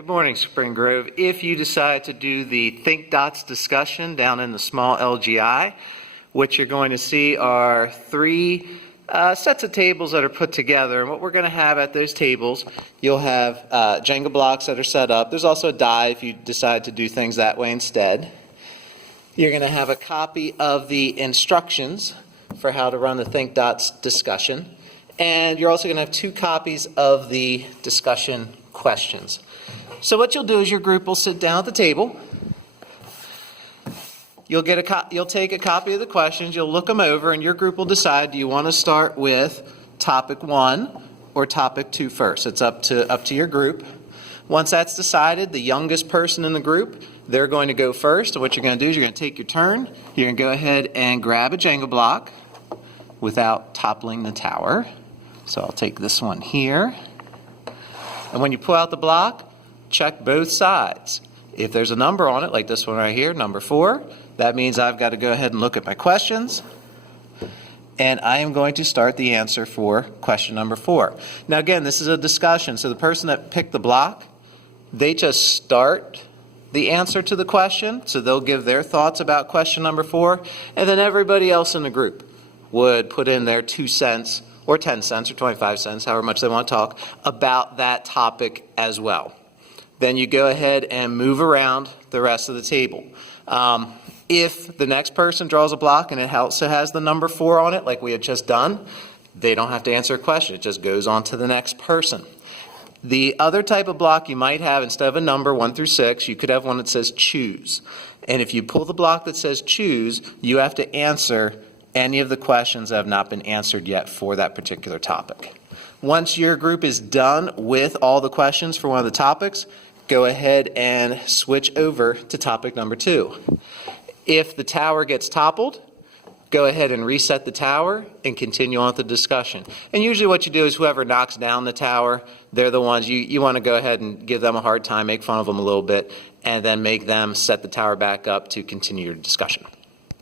Good morning, Spring Grove. If you decide to do the Think Dots discussion down in the small LGI, what you're going to see are three sets of tables that are put together. And what we're going to have at those tables, you'll have Jenga blocks that are set up. There's also a die if you decide to do things that way instead. You're going to have a copy of the instructions for how to run the Think Dots discussion. And you're also going to have two copies of the discussion questions. So what you'll do is your group will sit down at the table. You'll take a copy of the questions, you'll look them over, and your group will decide, do you want to start with topic 1 or topic 2 first? It's up to your group. Once that's decided, the youngest person in the group, they're going to go first. And what you're going to do is you're going to take your turn. You're going to go ahead and grab a Jenga block without toppling the tower. So I'll take this one here. And when you pull out the block, check both sides. If there's a number on it, like this one right here, number 4, that means I've got to go ahead and look at my questions. And I am going to start the answer for question number 4. Now again, this is a discussion, so the person that picked the block, they just start the answer to the question, so they'll give their thoughts about question number 4, and then everybody else in the group would put in their 2 cents or 10 cents or 25 cents, however much they want to talk, about that topic as well. Then you go ahead and move around the rest of the table. If the next person draws a block and it also has the number 4 on it, like we had just done, they don't have to answer a question. It just goes on to the next person. The other type of block you might have, instead of a number 1 through 6, you could have one that says choose. And if you pull the block that says choose, you have to answer any of the questions that have not been answered yet for that particular topic. Once your group is done with all the questions for one of the topics, go ahead and switch over to topic number 2. If the tower gets toppled, go ahead and reset the tower and continue on with the discussion. And usually what you do is whoever knocks down the tower, they're the ones you want to go ahead and give them a hard time, make fun of them a little bit, and then make them set the tower back up to continue your discussion.